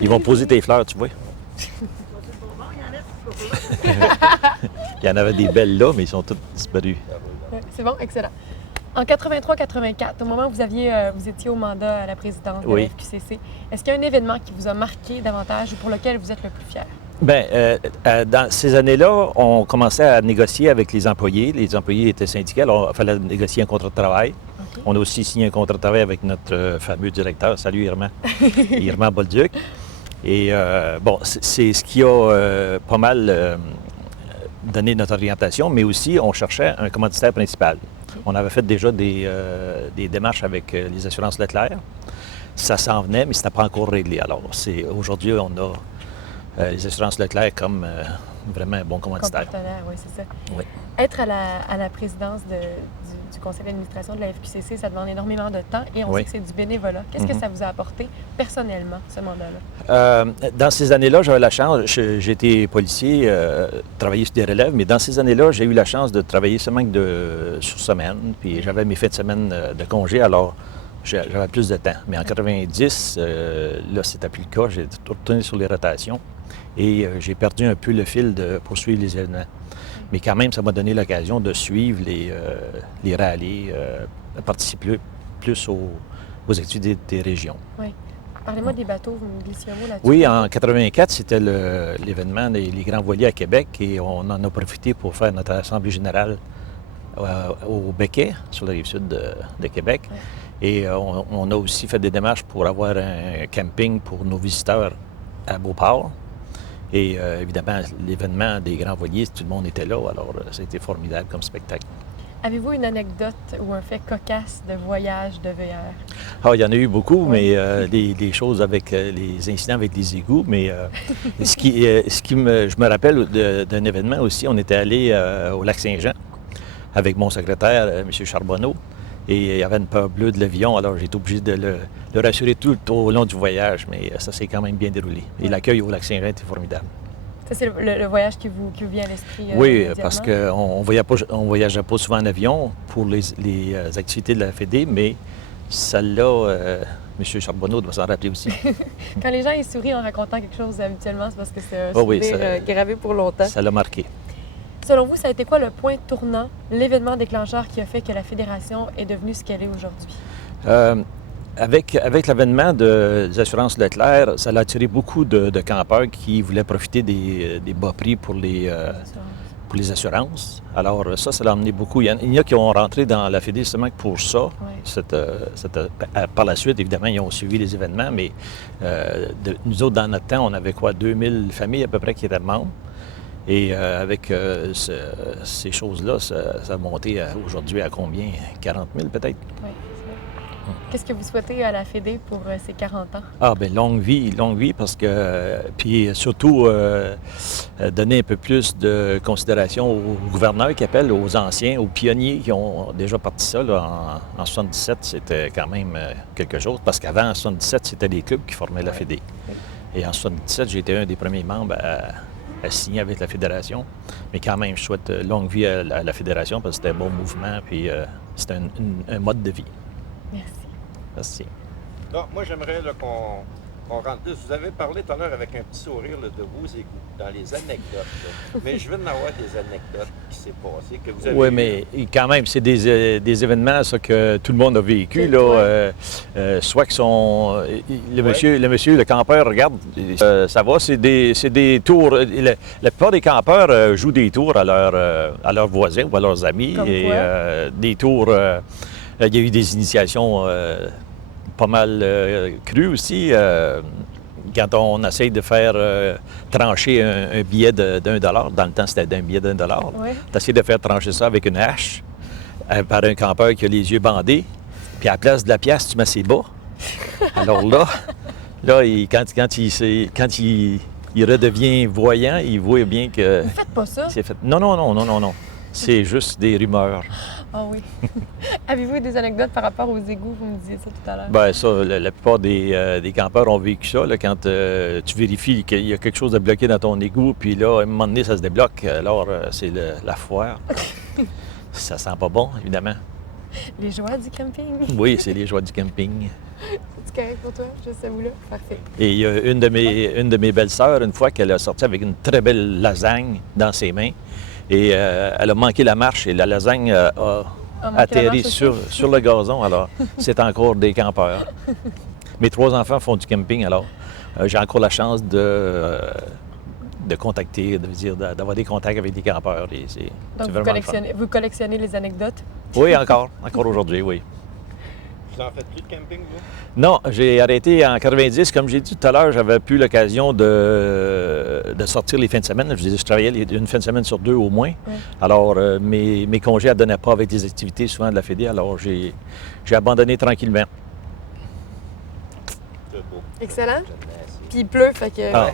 Ils vont poser tes fleurs, tu vois. Il y en avait des belles là, mais ils sont toutes disparues. Ouais, c'est bon, excellent. En 83-84, au moment où vous étiez au mandat à la présidence de la FQCC, est-ce qu'il y a un événement qui vous a marqué davantage ou pour lequel vous êtes le plus fier? Bien, dans ces années-là, on commençait à négocier avec les employés. Les employés étaient syndiqués, alors il fallait négocier un contrat de travail. Okay. On a aussi signé un contrat de travail avec notre fameux directeur. Salut, Irma. Irma Bolduc. Et bon, c'est ce qui a pas mal donné notre orientation, mais aussi on cherchait un commanditaire principal. Okay. On avait fait déjà des démarches avec les assurances Leclerc. Ça s'en venait, mais ce n'était pas encore réglé. Alors, aujourd'hui, on a les assurances Leclerc comme vraiment un bon commanditaire. Oui, c'est ça. Oui. Être à la présidence du conseil d'administration de la FQCC, ça demande énormément de temps et on sait que c'est du bénévolat. Qu'est-ce que ça vous a apporté personnellement, ce mandat-là? Dans ces années-là, j'avais la chance, j'ai été policier, travaillé sur des relèves, mais dans ces années-là, j'ai eu la chance de travailler seulement sur semaine, puis j'avais mes fins de semaine de congé, alors j'avais plus de temps. Mais en 90, là, c'était plus le cas, j'ai retourné sur les rotations et j'ai perdu un peu le fil de poursuivre les événements. Mais quand même, ça m'a donné l'occasion de suivre les rallyes, de participer plus aux activités des régions. Oui. Parlez-moi des bateaux, vous me glissiez un mot là-dessus. Oui, en 84, c'était l'événement des grands voiliers à Québec et on en a profité pour faire notre assemblée générale au Becquet, sur la rive sud de Québec. Oui. Et on a aussi fait des démarches pour avoir un camping pour nos visiteurs à Beauport. Et évidemment, l'événement des grands voiliers, tout le monde était là, alors ça a été formidable comme spectacle. Avez-vous une anecdote ou un fait cocasse de voyage de VR? Ah, il y en a eu beaucoup, mais des choses avec les incidents avec les égouts. Mais je me rappelle d'un événement aussi, on était allé au Lac-Saint-Jean avec mon secrétaire, M. Charbonneau. Et il y avait une peur bleue de l'avion, alors j'ai été obligé de le rassurer tout au long du voyage, mais ça s'est quand même bien déroulé. Et l'accueil au Lac-Saint-Jean était formidable. Ça, c'est le voyage qui vous vient à l'esprit? Oui, parce qu'on ne voyageait pas souvent en avion pour les activités de la Fédé, mais celle-là, M. Charbonneau doit s'en rappeler aussi. Quand les gens ils sourient en racontant quelque chose habituellement, c'est parce que c'est un souvenir gravé pour longtemps. Ça l'a marqué. Selon vous, ça a été quoi le point tournant, l'événement déclencheur qui a fait que la Fédération est devenue ce qu'elle est aujourd'hui? Avec l'avènement des assurances Leclerc, ça a attiré beaucoup de campeurs qui voulaient profiter des bas prix pour les assurances. Alors ça l'a amené beaucoup. Il y en a qui ont rentré dans la Fédé justement pour ça. Oui. Par la suite, évidemment, ils ont suivi les événements, mais nous autres, dans notre temps, on avait 2000 familles à peu près qui étaient membres. Et avec ces choses-là, ça a monté aujourd'hui à combien? 40 000 peut-être? Oui, c'est vrai. Qu'est-ce que vous souhaitez à la Fédé pour ces 40 ans? Ah, bien, longue vie, parce que... puis surtout, donner un peu plus de considération aux gouverneurs qui appellent, aux anciens, aux pionniers qui ont déjà parti ça. Là, en 77, c'était quand même quelque chose, parce qu'avant, en 77, c'était les clubs qui formaient la Fédé. Oui. Et en 77, j'ai été un des premiers membres à signer avec la Fédération. Mais quand même, je souhaite longue vie à la Fédération parce que c'était un bon mouvement, puis c'était un mode de vie. Merci. Merci. Non, moi, j'aimerais qu'on rentre plus. Vous avez parlé tout à l'heure avec un petit sourire là, de vos égouts, dans les anecdotes. Mais je veux en avoir des anecdotes qui s'est passé, que vous avez Oui, mais quand même, c'est des événements ça, que tout le monde a vécu. Là, soit que le monsieur, le campeur, regarde, ça va, c'est des tours. La plupart des campeurs jouent des tours à leurs voisins ou à leurs amis. Des tours, il y a eu des initiations pas mal crues aussi. Quand on essaye de faire trancher un billet d'$1, dans le temps c'était d'un billet d'$1, tu essaies de faire trancher ça avec une hache par un campeur qui a les yeux bandés, puis à la place de la pièce, tu mets ses bas. Alors là quand il redevient voyant, il voit bien que... Vous faites pas ça? Non. C'est juste des rumeurs. Ah oui. Avez-vous des anecdotes par rapport aux égouts? Vous me disiez ça tout à l'heure. Bien, ça, la plupart des campeurs ont vécu ça. Là, quand tu vérifies qu'il y a quelque chose de bloqué dans ton égout, puis là, à un moment donné, ça se débloque. Alors, c'est la foire. Ça sent pas bon, évidemment. Les joies du camping. Oui, c'est les joies du camping. C'est correct pour toi, juste ce bout-là? Parfait. Et il y a une de mes belles-sœurs, une fois qu'elle a sorti avec une très belle lasagne dans ses mains, et elle a manqué la marche et la lasagne a atterri sur le gazon. Alors, c'est encore des campeurs. Mes 3 enfants font du camping, alors j'ai encore la chance de contacter, d'avoir des contacts avec des campeurs. Donc, vous collectionnez les anecdotes? Oui, encore aujourd'hui, oui. Vous n'en faites plus de camping, vous? Non, j'ai arrêté en 90. Comme j'ai dit tout à l'heure, j'avais plus l'occasion de sortir les fins de semaine. Je travaillais une fin de semaine sur 2 au moins. Oui. Alors, mes congés ne donnaient pas avec des activités souvent de la Fédé. Alors, j'ai abandonné tranquillement. C'est beau. Excellent. J'aime bien ça. Puis il pleut, fait que... Ah.